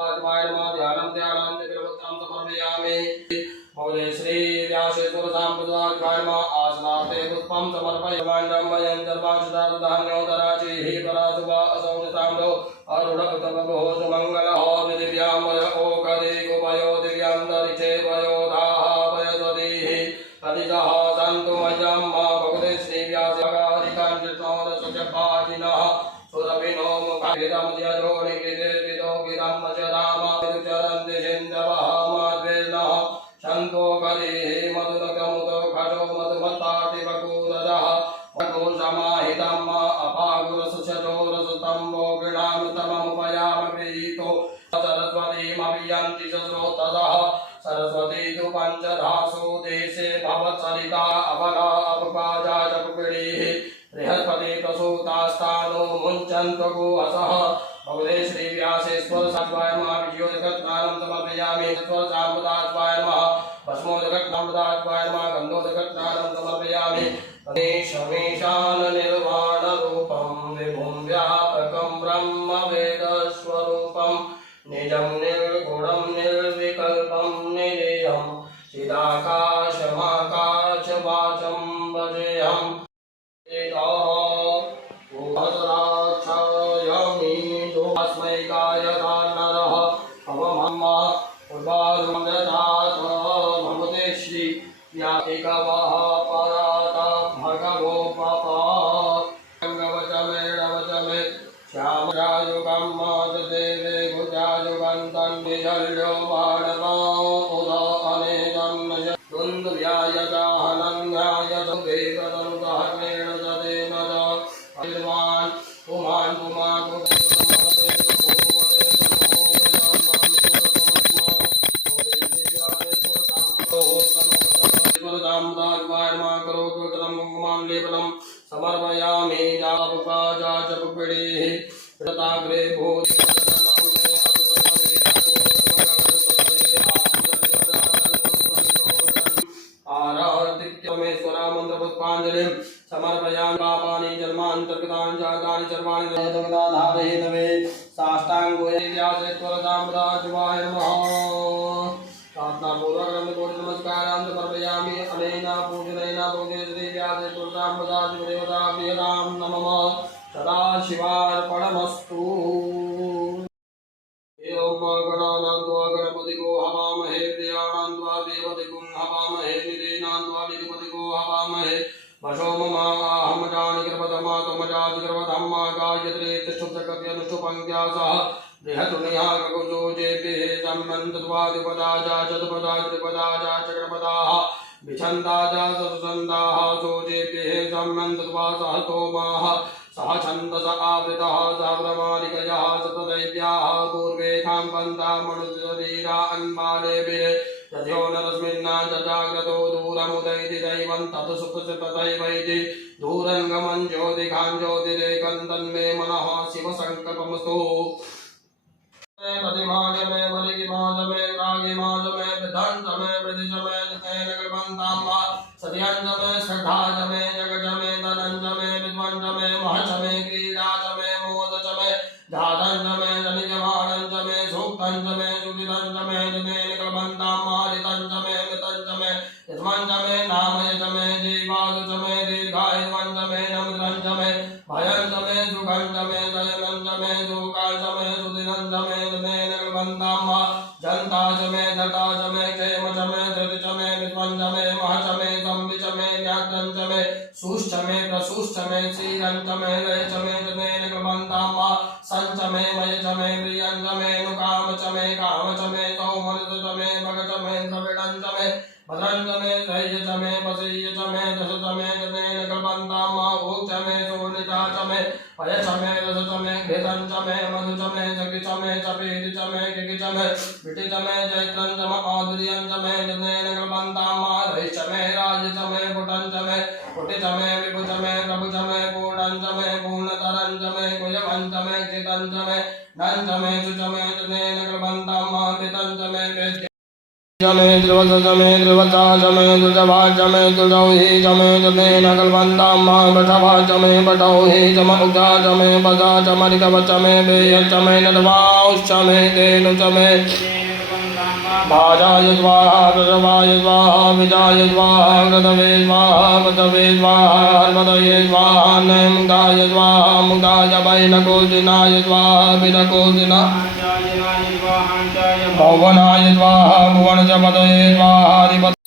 वाय नमः ध्यानं ध्यानं विग्रहवत्तं समर्पयामि। भगवते श्री व्यासेश्वर साम्प्रदाय नमः आसनाते पुष्पं समर्पयामि। वयं सर्वांशधान्योदराचिः परासुवा असौनिताम्रो अरुणतमो सुमङ्गलः दिव्यामय ओकदे गोपयो दिव्यान्तरिक्षे वयोधाः वयस्वतीः तदितः सन्तु मयं भगवते श्री व्यासगारिकाञ्चनोदशपादिनः सुरभिनो मुखमिदमध्यजोनिकितिर्पितो गिरम्मचरामाचरन्ति सिन्धवः माद्वेर्नः शन्तो करिः मधुरकमुतो खजो मधुमत्ताटिवकूरजः मधुसमाहितं अपागुरसचोरसतम्बो गृणामृतममुपयाम गृहीतो सरस्वतीमभियन्ति सस्रोतसः सरस्वती तु पञ्चधासु देशे भवत्सरिता अवला अपपाजा चपुपिडीः बृहस्पति प्रसूतास्तानो मुञ्चन्त्वगुहसः। भगवते श्री व्यासेश्वर सत्वाय नमः विजयोदकस्नानं समर्पयामि। ईश्वर साम्प्रदाय नमः भस्मोदकस्नाम्प्रदाय नमः गन्धोदकस्नानं समर्पयामि। गणेशमीशान निर्वाण रूपं विभुं व्यापकं ब्रह्म वेदस्वरूपं निजं निर्गुणं निर्विकल्पं निरीयं चिदाकाशमाकाशवाचं भजेऽहम्। अस्मै गायकान्नरः पवमम्मा उर्वारुमदतात् भगवते श्री व्यासिकवः परात भगवोपपा गङ्गवचमेणवचमे श्यामरायुगं मातदेवे भुजायुगन्तं विजल्यो बाणवा उद अनेकं नय दुन्दुव्याय गाहनन्याय दुवेदनुदहर्मेण सदेन निर्वान् पुमान् पुमान् समर्पयामि। जापुका चपुपिडीः प्रताग्रे मंत्रपुष्पाञ्जलिं समर्पयामि। पापानि जन्मान्तर्गतानि जातानि सर्वाणि धारयितवे साष्टांगो व्यासेश्वर साम्प्रदाय नमः। प्रार्थनापूर्वक नमस्कारान् समर्पयामि। अनेन पूजनेन भगवते श्री व्यासेश्वर साम्प्रदाय नमः। सदाशिवार्पणमस्तु। ओम गणानां त्वा गणपतिको हवामहे प्रियाणां त्वा देवतिगुं हवामहे निदेनां त्वा निधिपतिको हवामहे वशोममाहं जानिकृपतमा त्वमजातिकृपतम्मा गायत्रे तिष्ठुप्तकव्यनुष्ठुपङ्क्त्या सह बृहतुनिहा गगुजो जेभिः सम्मन्तत्वादिपदाजा चतुपदाजा चक्रपदाः विछन्दाजा सतुसन्दाः सोजेभिः सम्मन्तत्वा सह सोमाः सह छन्दस आवृतः साव्रमालिकयः सतदैव्याः पूर्वेखां पन्थामनुशरीरा अन्मालेभिः यथो नरस्मिन्ना जजाग्रतो दूरमुदैति दैवं तत्सुखतथैवैति दूरङ्गमं ज्योतिखां ज्योतिरेकं तन्मे मनः शिवसङ्कल्पमस्तु। प्रतिमाज में बलिमाज में रागिमाज में विधंज में विदिज में जतैन कृपन्तां सत्यांज में श्रद्धाज में जगज में धनंज में विद्वंज में महच में क्रीडाज में मोदज में धाधंज में जनिजमानंज में सूक्तंज में सुदिरंज में जतैन कृपन्तां हरितंज में मितंज में यज्मंज में नामयज में जीवादुज में दीर्घायुवंज में नमृतंज में भयंज में सुखंज में दयनंज में सुकांज में सुदिनंज में जनताज में धताज में क्षेमज में धृतिज में विद्वंज में महच में संविच में न्यात्रंज में सुष्ठ में प्रसुष्ठ में श्रीरंज में लयच में जनेन कृपन्ताम्मा संच में मयच में प्रियंज में नुकामच में कामच में सौमनज में भगच में द्रविडंज में भद्रंज में सह्यच में पसीयच में दशच में जनेन कृपन्ताम्मा भोक्ष में सोनिचाच में पयच में रसच में घृतंच में मधुच में जगिच में चपेरिच में किकिच में विटिच में जैत्रंच में आदुर्यंच में जनेन कृपन्ताम्मा रहिच में राजिच में पुटंच में पुटिच में विभुच में प्रभुच में पूर्णंच में पूर्णतरंच में कुजवंच में क्षितंच में नंच में सुच में जनेन कृपन्ताम्मा कृतंच में जमे द्रुवस जमे द्रुवसा जमे दुर्जभा जमे दुर्जौहि जमे जमेन कल्पन्तां बठभा जमे बठौहि जम उग्धा जमे बधा जमरिकव जमे वेय जमे नडवाश्चमे तेनु जमे भाजाय स्वाहा प्रजवाय स्वाहा विजाय स्वाहा कृतवे स्वाहा पतवे स्वाहा हर्मदये स्वाहा नैमुग्धाय स्वाहा मुग्धाय वैनकोजिनाय स्वाहा विनकोजिना भुवनाय स्वाहा भुवनजपतये स्वाहा